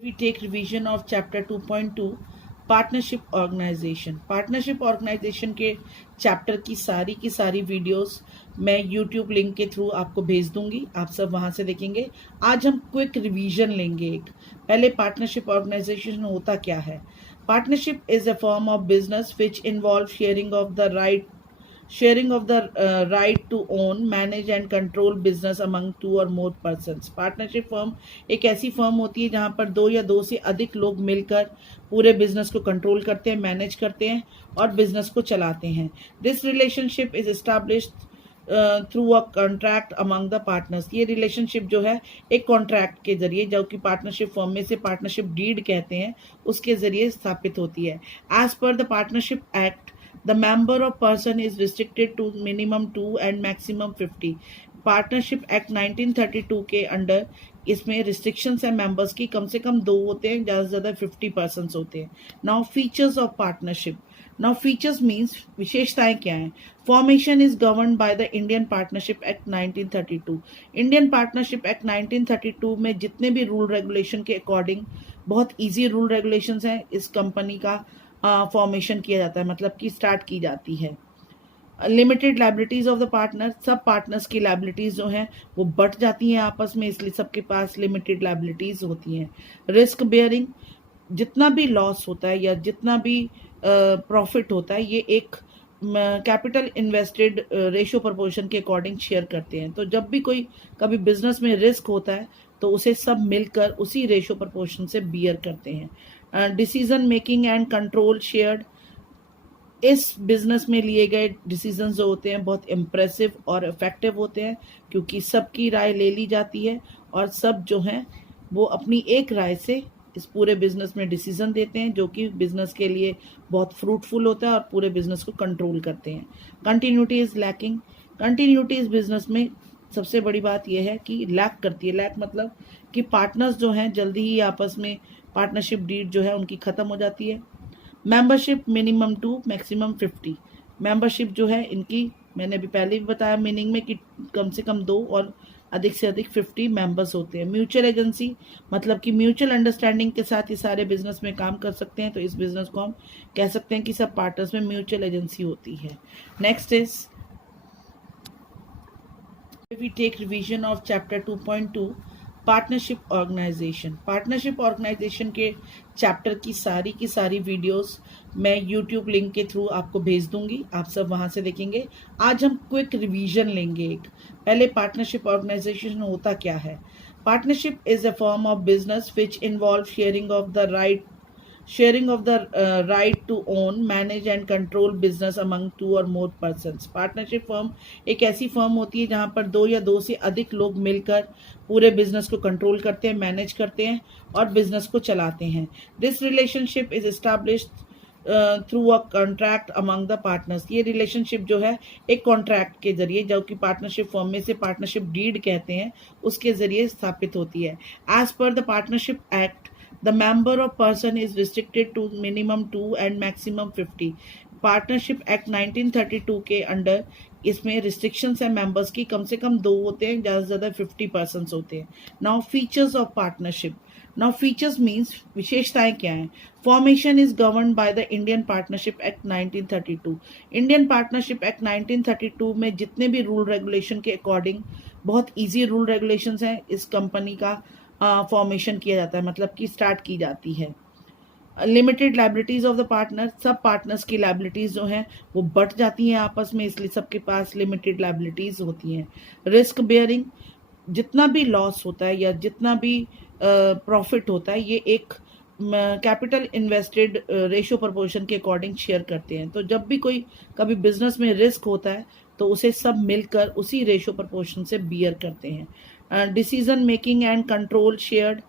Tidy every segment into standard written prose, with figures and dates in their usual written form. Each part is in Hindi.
We take revision of chapter 2.2 partnership organisation. Partnership organisation के चैप्टर की सारी वीडियोस मैं यूट्यूब लिंक के थ्रू आपको भेज दूंगी, आप सब वहां से देखेंगे। आज हम क्विक रिवीजन लेंगे। पहले पार्टनरशिप ऑर्गेनाइजेशन होता क्या है। Partnership is a form of business which involve sharing of the right to own, manage and control business among two or more persons। Partnership firm एक ऐसी फर्म होती है जहां पर दो या दो से अधिक लोग मिलकर पूरे बिजनेस को कंट्रोल करते हैं, मैनेज करते हैं और बिजनेस को चलाते हैं। This relationship is established through a contract among the partners. ये रिलेशनशिप जो है एक कॉन्ट्रैक्ट के जरिए, जो कि पार्टनरशिप फर्म में से पार्टनरशिप डीड कहते हैं, उसके जरिए स्थापित होती है। As per the partnership act the member of person is restricted to minimum 2 and maximum 50। Partnership act 1932 के अंडर इसमें रिस्ट्रिक्शंस है मेंबर्स की, कम से कम 2 होते हैं, ज़्यादा से ज़्यादा 50 पर्सन होते हैं। Now features of partnership. Now features means विशेषताएं क्या हैं। Formation is govern by the Indian partnership act 1932। Indian partnership act 1932 में जितने भी रूल रेगुलेशन के अकॉर्डिंग बहुत ईजी रूल रेगुलेशंस हैं, इस कंपनी का फॉर्मेशन किया जाता है, मतलब कि स्टार्ट की जाती है। Limited liabilities of the partner. सब पार्टनर्स की लाइबिलिटीज जो हैं वो बट जाती हैं आपस में, इसलिए सबके पास लिमिटेड लाइबिलिटीज होती हैं। रिस्क बेयरिंग, जितना भी लॉस होता है या जितना भी प्रॉफिट होता है, ये एक कैपिटल इन्वेस्टेड रेशियो प्रोपोर्शन के अकॉर्डिंग शेयर करते हैं। तो जब भी कोई कभी बिजनेस में रिस्क होता है तो उसे सब मिलकर उसी रेशियो प्रोपोर्शन से बियर करते हैं। Decision making and control shared. इस बिजनेस में लिए गए डिसीजंस जो होते हैं बहुत इम्प्रेसिव और इफेक्टिव होते हैं, क्योंकि सबकी राय ले ली जाती है और सब जो हैं वो अपनी एक राय से इस पूरे बिजनेस में डिसीजन देते हैं, जो कि बिजनेस के लिए बहुत फ्रूटफुल होता है और पूरे बिजनेस को कंट्रोल करते हैं। Continuity is lacking. कंटिन्यूटी इस बिजनेस में सबसे बड़ी बात यह है कि लैक करती है। लैक मतलब कि पार्टनर्स जो हैं जल्दी ही आपस में पार्टनरशिप डीड जो है उनकी ख़त्म हो जाती है। Membership minimum 2 maximum 50। मेंबरशिप जो है इनकी, मैंने अभी पहले भी बताया मीनिंग में, कि कम से कम 2 और अधिक से अधिक 50 मेंबर्स होते हैं। म्यूचुअल एजेंसी मतलब कि म्यूचुअल अंडरस्टैंडिंग के साथ ये सारे बिजनेस में काम कर सकते हैं, तो इस बिजनेस को हम कह सकते हैं कि सब पार्टनर्स में म्यूचुअल एजेंसी होती है। Next is we take revision of chapter 2.2 partnership organisation. Partnership organisation के चैप्टर की सारी वीडियोस मैं यूट्यूब लिंक के थ्रू आपको भेज दूंगी, आप सब वहां से देखेंगे। आज हम क्विक रिवीजन लेंगे। पहले पार्टनरशिप ऑर्गेनाइजेशन होता क्या है। Partnership is a form of business which involve sharing of the right to own, manage and control business among 2 or more persons। Partnership firm एक ऐसी फर्म होती है जहां पर 2 या 2 से अधिक लोग मिलकर पूरे बिजनेस को कंट्रोल करते हैं, मैनेज करते हैं और बिजनेस को चलाते हैं। This relationship is established through a contract among the partners. ये रिलेशनशिप जो है एक कॉन्ट्रैक्ट के जरिए, जो कि पार्टनरशिप फर्म में से पार्टनरशिप डीड कहते हैं, उसके जरिए स्थापित होती है। As per the partnership act the member of person is restricted to minimum 2 and maximum 50। Partnership act 1932 के अंडर इसमें रिस्ट्रिक्शंस है मेंबर्स की, कम से कम 2 होते हैं, ज़्यादा से ज़्यादा 50 पर्सन होते हैं। Now features of partnership. Now features means विशेषताएं क्या हैं। Formation is govern by the Indian partnership act 1932। Indian partnership act 1932 में जितने भी रूल रेगुलेशन के अकॉर्डिंग बहुत ईजी रूल रेगुलेशंस हैं, इस कंपनी का फॉर्मेशन किया जाता है, मतलब कि स्टार्ट की जाती है। Limited liabilities of the partner. सब पार्टनर्स की लाइबिलिटीज जो हैं वो बट जाती हैं आपस में, इसलिए सबके पास लिमिटेड लाइबिलिटीज होती हैं। रिस्क बेयरिंग, जितना भी लॉस होता है या जितना भी प्रॉफिट होता है, ये एक कैपिटल इन्वेस्टेड रेशियो प्रोपोर्शन के अकॉर्डिंग शेयर करते हैं। तो जब भी कोई कभी बिजनेस में रिस्क होता है तो उसे सब मिलकर उसी रेशियो प्रोपोर्शन से बियर करते हैं। Decision making and control shared.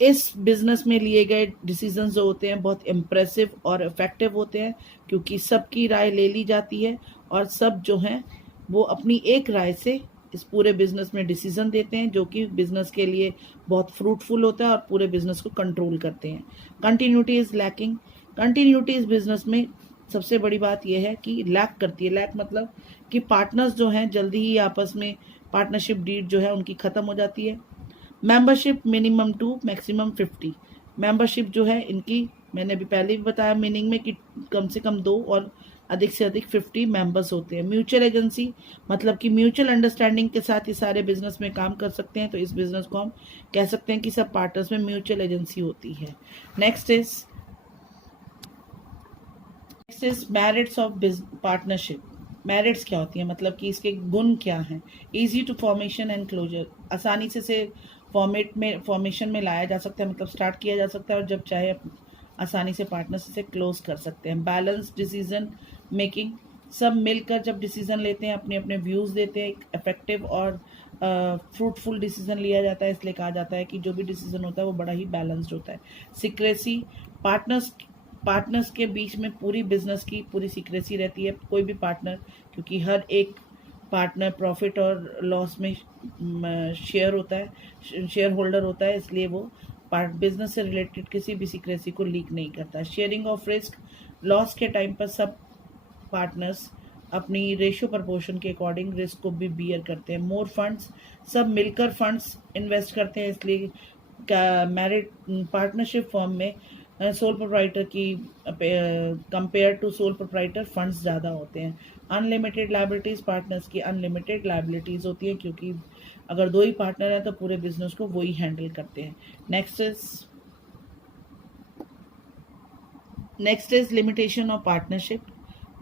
इस बिजनेस में लिए गए डिसीजंस जो होते हैं बहुत इम्प्रेसिव और इफेक्टिव होते हैं, क्योंकि सबकी राय ले ली जाती है और सब जो हैं वो अपनी एक राय से इस पूरे बिजनेस में डिसीजन देते हैं, जो कि बिजनेस के लिए बहुत फ्रूटफुल होता है और पूरे बिजनेस को कंट्रोल करते हैं। Continuity is lacking. कंटिन्यूटी इस बिजनेस में सबसे बड़ी बात यह है कि लैक करती है। लैक मतलब कि पार्टनर्स जो हैं जल्दी ही आपस में पार्टनरशिप डीड जो है उनकी ख़त्म हो जाती है। Membership minimum 2 maximum 50। मेंबरशिप जो है इनकी मैंने अभी पहले भी बताया मीनिंग में कि कम से कम 2 और अधिक से अधिक 50 मेंबर्स होते हैं। म्यूचुअल एजेंसी मतलब कि म्यूचुअल अंडरस्टैंडिंग के साथ ये सारे बिजनेस में काम कर सकते हैं, तो इस बिजनेस को हम कह सकते हैं कि सब पार्टनर्स में म्यूचुअल एजेंसी होती है। Next is merits of partnership. Merits क्या होती है मतलब कि इसके गुण क्या हैं। Easy to formation and closure, आसानी से फॉर्मेशन में लाया जा सकता है, मतलब स्टार्ट किया जा सकता है और जब चाहे आसानी से पार्टनर से क्लोज कर सकते हैं। बैलेंस डिसीजन मेकिंग, सब मिलकर जब डिसीजन लेते हैं अपने अपने व्यूज़ देते हैं, इफेक्टिव और फ्रूटफुल डिसीजन लिया जाता है, इसलिए कहा जाता है कि जो भी डिसीजन होता है वो बड़ा ही बैलेंस्ड होता है। सीक्रेसी, पार्टनर्स के बीच में पूरी बिजनेस की पूरी सीक्रेसी रहती है, कोई भी पार्टनर, क्योंकि हर एक पार्टनर प्रॉफिट और लॉस में शेयर होता है, शेयर होल्डर होता है, इसलिए वो बिजनेस से रिलेटेड किसी भी सीक्रेसी को लीक नहीं करता। शेयरिंग ऑफ रिस्क, लॉस के टाइम पर सब पार्टनर्स अपनी रेशियो प्रपोर्शन के अकॉर्डिंग रिस्क को भी बियर करते हैं। मोर फंड्स, सब मिलकर फंड्स इन्वेस्ट करते हैं, इसलिए मैरिड पार्टनरशिप फर्म में सोल प्रोप्राइटर की compared to sole proprietor funds ज़्यादा होते हैं। अनलिमिटेड लाइबिलिटीज़, पार्टनर्स की अनलिमिटेड लाइबिलिटीज़ होती है, क्योंकि अगर 2 ही पार्टनर हैं तो पूरे बिजनेस को वो ही हैंडल करते हैं। Next is limitation of partnership.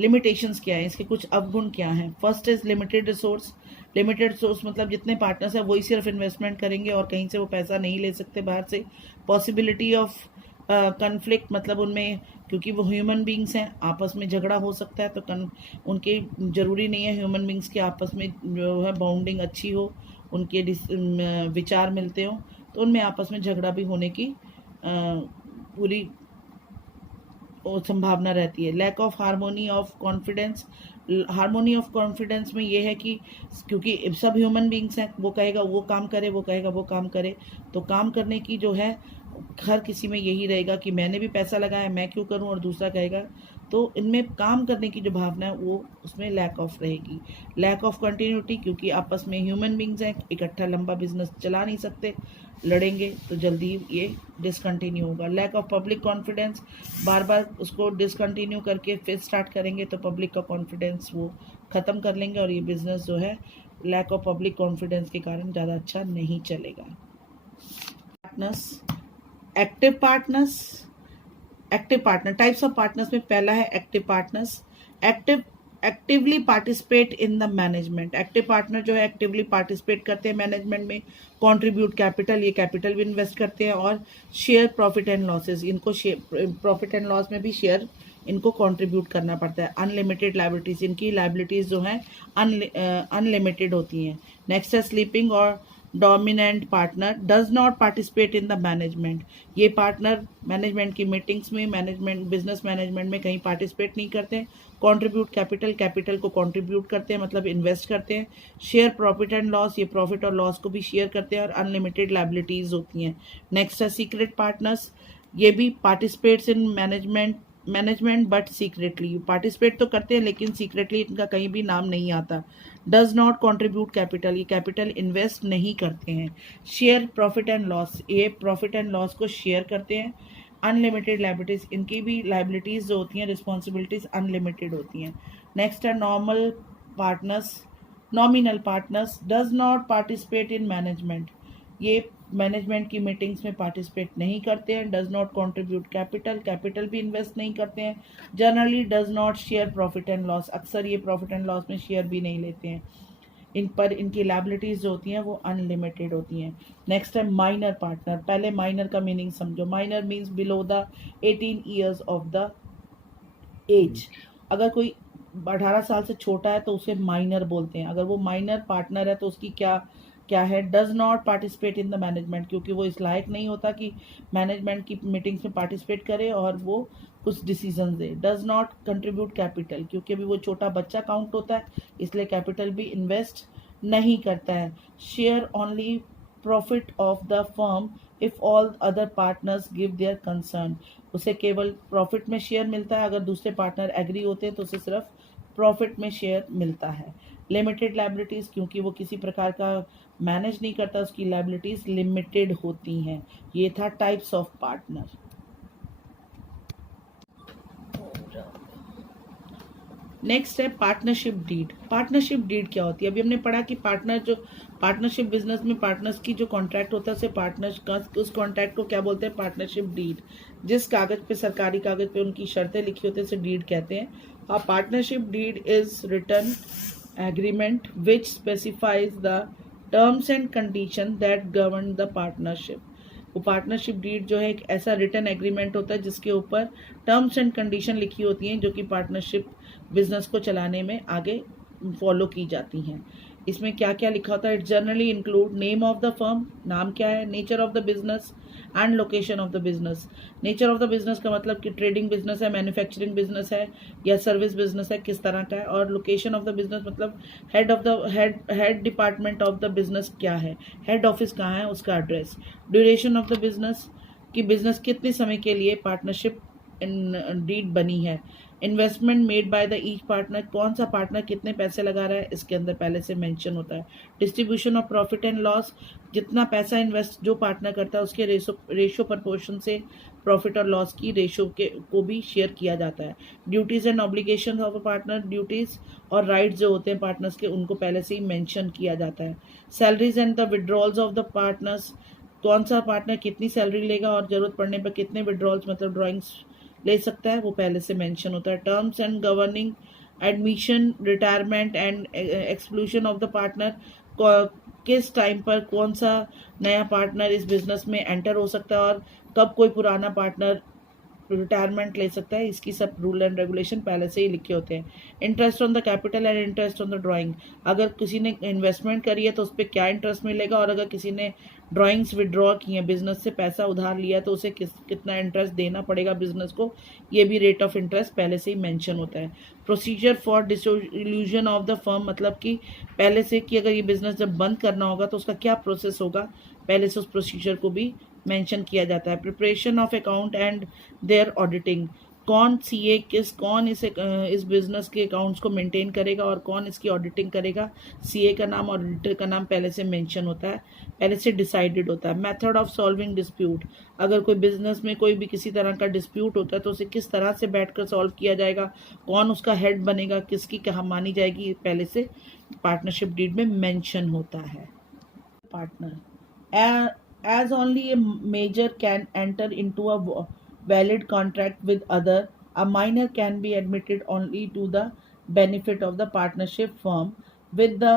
Limitations क्या है, इसके कुछ अवगुण क्या हैं। First is limited resource. Limited resource मतलब जितने पार्टनर्स हैं वही सिर्फ इन्वेस्टमेंट करेंगे और कहीं से वो पैसा नहीं ले सकते बाहर से। पॉसिबिलिटी ऑफ कन्फ्लिक्ट मतलब उनमें, क्योंकि वो ह्यूमन बींग्स हैं, आपस में झगड़ा हो सकता है, तो उनके जरूरी नहीं है ह्यूमन बींग्स के आपस में जो है बाउंडिंग अच्छी हो, उनके विचार मिलते हो, तो उनमें आपस में झगड़ा भी होने की पूरी संभावना रहती है। Lack of harmony of confidence, harmony of confidence में ये है कि क्योंकि सब ह्यूमन बींग्स हैं, वो कहेगा वो काम करे, वो कहेगा वो काम करे, तो काम करने की जो है हर किसी में यही रहेगा कि मैंने भी पैसा लगाया, मैं क्यों करूं, और दूसरा कहेगा, तो इनमें काम करने की जो भावना है वो उसमें लैक ऑफ रहेगी। लैक ऑफ कंटिन्यूटी, क्योंकि आपस में ह्यूमन बींग्स हैं, इकट्ठा लंबा बिजनेस चला नहीं सकते, लड़ेंगे तो जल्दी ये डिसकंटिन्यू होगा। लैक ऑफ पब्लिक कॉन्फिडेंस, बार बार उसको डिसकंटिन्यू करके फिर स्टार्ट करेंगे तो पब्लिक का कॉन्फिडेंस वो ख़त्म कर लेंगे और ये बिजनेस जो है लैक ऑफ पब्लिक कॉन्फिडेंस के कारण ज़्यादा अच्छा नहीं चलेगा। Partners, active partners, active partner, types of partners में पहला है active partners. Actively participate in the management, active partner जो है एक्टिवली पार्टिसिपेट करते हैं मैनेजमेंट में। कंट्रीब्यूट कैपिटल, ये कैपिटल भी इन्वेस्ट करते हैं, और शेयर प्रॉफिट एंड लॉसेस, इनको प्रॉफिट एंड लॉस में भी शेयर इनको कंट्रीब्यूट करना पड़ता है। अनलिमिटेड लाइबिलिटीज, इनकी लाइबिलिटीज जो हैं अनलिमिटेड होती हैं। नेक्स्ट है स्लीपिंग और dominant partner, does not participate in the management, ये पार्टनर मैनेजमेंट की मीटिंग्स में, मैनेजमेंट बिजनेस मैनेजमेंट में कहीं पार्टिसिपेट नहीं करते। कंट्रीब्यूट कैपिटल, कैपिटल को कंट्रीब्यूट करते हैं मतलब इन्वेस्ट करते हैं। शेयर प्रॉफिट एंड लॉस, ये प्रॉफिट और लॉस को भी शेयर करते हैं, और अनलिमिटेड लाइबिलिटीज होती हैं। नेक्स्ट है सीक्रेट पार्टनर्स, ये भी participates in management but secretly, participate तो करते हैं लेकिन सीक्रेटली इनका कहीं भी नाम नहीं आता। डज नॉट कंट्रीब्यूट कैपिटल, ये कैपिटल इन्वेस्ट नहीं करते हैं। शेयर प्रॉफिट एंड लॉस, ये प्रॉफिट एंड लॉस को शेयर करते हैं। अनलिमिटेड लाइबिलिटीज, इनकी भी लाइबिलिटीज जो होती हैं, रिस्पॉन्सिबिलिटीज अनलिमिटेड होती हैं। नेक्स्ट है normal partners, nominal partners, does not participate in management, ये मैनेजमेंट की मीटिंग्स में पार्टिसिपेट नहीं करते हैं। Does not contribute capital, capital भी इन्वेस्ट नहीं करते हैं। Generally does not share profit and loss, अक्सर ये प्रॉफिट एंड लॉस में शेयर भी नहीं लेते हैं। इन पर इनकी लाइबिलिटीज जो होती हैं वो अनलिमिटेड होती हैं। नेक्स्ट है माइनर पार्टनर, पहले माइनर का मीनिंग समझो। Minor means below the 18 years of the age, अगर कोई 18 साल से छोटा है तो उसे माइनर बोलते हैं। अगर वो माइनर पार्टनर है तो उसकी क्या क्या है, does not participate in the management, क्योंकि वो इस लायक नहीं होता कि मैनेजमेंट की मीटिंग्स में पार्टिसिपेट करे और वो कुछ decision they. Does not contribute capital, क्योंकि अभी वो छोटा बच्चा काउंट होता है, इसलिए कैपिटल भी इन्वेस्ट नहीं करता है। Share only profit of the firm if all other partners give their concern, उसे केवल प्रॉफिट में शेयर मिलता है, अगर दूसरे पार्टनर एग्री होते हैं तो उसे सिर्फ प्रॉफिट में शेयर मिलता है। लिमिटेड लाइबिलिटीज़, क्योंकि वो किसी प्रकार का मैनेज नहीं करता, उसकी लाइबिलिटीज़ लिमिटेड होती हैं। ये था टाइप्स ऑफ पार्टनर। नेक्स्ट है पार्टनरशिप डीड। पार्टनरशिप डीड क्या होती है? अभी हमने पढ़ा कि पार्टनरशिप बिजनेस में पार्टनर्स की जो कॉन्ट्रैक्ट होता है उसे पार्टनर्स का, उस कॉन्ट्रैक्ट को क्या बोलते हैं? Partnership deed. जिस कागज पे, सरकारी कागज पे उनकी शर्तें लिखी होती है उसे डीड कहते हैं। A partnership deed is written agreement which specifies the terms and condition that govern the partnership. वो पार्टनरशिप डीड जो है एक ऐसा रिटन एग्रीमेंट होता है जिसके ऊपर टर्म्स एंड कंडीशन लिखी होती हैं जो कि पार्टनरशिप बिजनेस को चलाने में आगे फॉलो की जाती हैं। इसमें क्या क्या लिखा होता है? It generally include name of the firm, नाम क्या है, nature of the business and location of the business. Nature of the business का मतलब कि ट्रेडिंग बिजनेस है, मैन्युफैक्चरिंग बिजनेस है या सर्विस बिजनेस है, किस तरह का है। और लोकेशन ऑफ द बिजनेस मतलब head department of the business क्या है, हेड ऑफिस कहाँ है, उसका address. Duration of the business कि बिजनेस कितने समय के लिए पार्टनरशिप डीड बनी है। Investment made by the each partner, कौन सा पार्टनर कितने पैसे लगा रहा है इसके अंदर पहले से मेंशन होता है। Distribution of profit and loss, जितना पैसा इन्वेस्ट जो पार्टनर करता है उसके रेशो प्रपोर्शन से प्रॉफिट और लॉस की रेशो के को भी शेयर किया जाता है। Duties and obligation of a partner, duties और राइट्स जो होते हैं पार्टनर्स के उनको पहले से ही मेंशन किया जाता है। Salaries and the withdrawals of the partners, कौन सा पार्टनर कितनी सैलरी लेगा और जरूरत पड़ने पर कितने विड्रॉल्स मतलब ड्रॉइंग्स ले सकता है, वो पहले से मेंशन होता है। Terms and governing admission, retirement and exclusion of the partner, किस टाइम पर कौन सा नया पार्टनर इस बिजनेस में एंटर हो सकता है और कब कोई पुराना पार्टनर रिटायरमेंट ले सकता है, इसकी सब रूल एंड रेगुलेशन पहले से ही लिखे होते हैं। Interest on the capital and interest on the drawing, अगर किसी ने इन्वेस्टमेंट करी है तो उस पर क्या इंटरेस्ट मिलेगा, और अगर किसी ने ड्राइंग्स विड्रॉ की हैं, बिजनेस से पैसा उधार लिया तो उसे कितना इंटरेस्ट देना पड़ेगा बिजनेस को, ये भी रेट ऑफ इंटरेस्ट पहले से ही मेंशन होता है। Procedure for dissolution of the firm, मतलब कि पहले से कि अगर ये बिजनेस जब बंद करना होगा तो उसका क्या प्रोसेस होगा, पहले से उस प्रोसीजर को भी मेंशन किया जाता है। Preparation of account and their auditing, कौन सीए कौन इस बिजनेस के अकाउंट्स को मेंटेन करेगा और कौन इसकी ऑडिटिंग करेगा, सीए का नाम और ऑडिटर का नाम पहले से मेंशन होता है, पहले से डिसाइडेड होता है। मेथड ऑफ सॉल्विंग डिस्प्यूट, अगर कोई बिजनेस में कोई भी किसी तरह का डिस्प्यूट होता है तो उसे किस तरह से बैठकर सॉल्व किया जाएगा, कौन उसका हेड बनेगा, किसकी क्या मानी जाएगी, पहले से पार्टनरशिप डीड में मेंशन होता है। Partner, as only a major can enter into a valid contract with other, a minor can be admitted only to the benefit of the partnership firm with the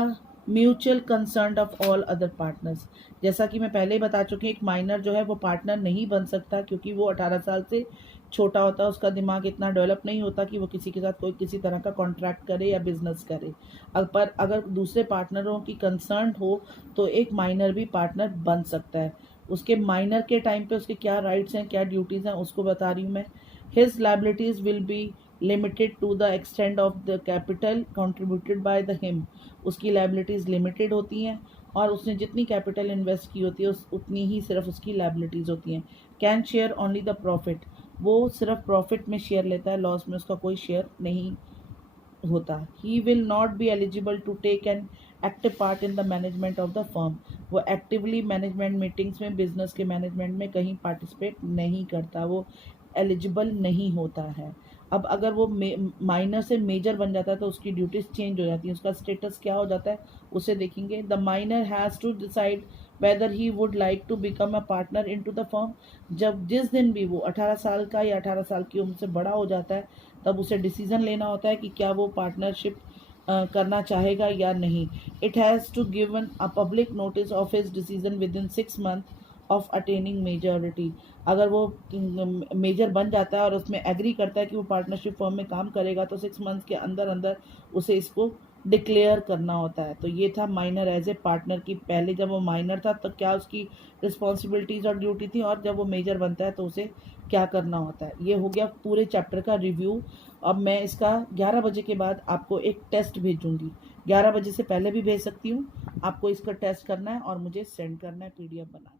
mutual concern of all other partners. जैसा कि मैं पहले ही बता चुकी हूँ, एक माइनर जो है वो पार्टनर नहीं बन सकता क्योंकि वो 18 साल से छोटा होता है, उसका दिमाग इतना डेवलप नहीं होता कि वो किसी के साथ कोई किसी तरह का कॉन्ट्रैक्ट करे या बिजनेस करे। पर अगर दूसरे पार्टनरों की कंसर्न हो तो एक माइनर भी पार्टनर बन सकता है। उसके माइनर के टाइम पे उसके क्या राइट्स हैं, क्या ड्यूटीज़ हैं, उसको बता रही हूँ मैं। His liabilities will be limited to the extend of the capital contributed by the him, उसकी लाइबिलिटीज़ लिमिटेड होती हैं और उसने जितनी कैपिटल इन्वेस्ट की होती है उतनी ही सिर्फ उसकी लाइबिलिटीज़ होती हैं। Can share only the profit, वो सिर्फ प्रॉफिट में शेयर लेता है, लॉस में उसका कोई शेयर नहीं होता। He will not be eligible to take an active part in the management of the firm, वो एक्टिवली मैनेजमेंट मीटिंग्स में, बिजनेस के मैनेजमेंट में कहीं पार्टिसिपेट नहीं करता, वो एलिजिबल नहीं होता है। अब अगर वो माइनर से मेजर बन जाता है तो उसकी ड्यूटीज चेंज हो जाती हैं, उसका स्टेटस क्या हो जाता है उसे देखेंगे। The minor has to decide whether he would like to become a partner in to the firm, जब जिस दिन भी वो 18 साल का या 18 साल की उम्र से बड़ा हो जाता है तब उसे डिसीजन लेना होता है कि क्या वो पार्टनरशिप करना चाहेगा या नहीं। It has to given a public notice of his decision within 6 month of attaining majority, अगर वो मेजर बन जाता है और उसमें एग्री करता है कि वो पार्टनरशिप फर्म में काम करेगा तो 6 मंथ के अंदर अंदर उसे इसको डिक्लेयर करना होता है। तो ये था माइनर एज ए पार्टनर की, पहले जब वो माइनर था तो क्या उसकी रिस्पॉन्सिबिलिटीज़ और ड्यूटी थी, और जब वो मेजर बनता है तो उसे क्या करना होता है। ये हो गया पूरे चैप्टर का रिव्यू। अब मैं इसका 11 बजे के बाद आपको एक टेस्ट भेजूंगी, 11 बजे से पहले भी भेज सकती हूँ। आपको इसका टेस्ट करना है और मुझे सेंड करना है PDF बना।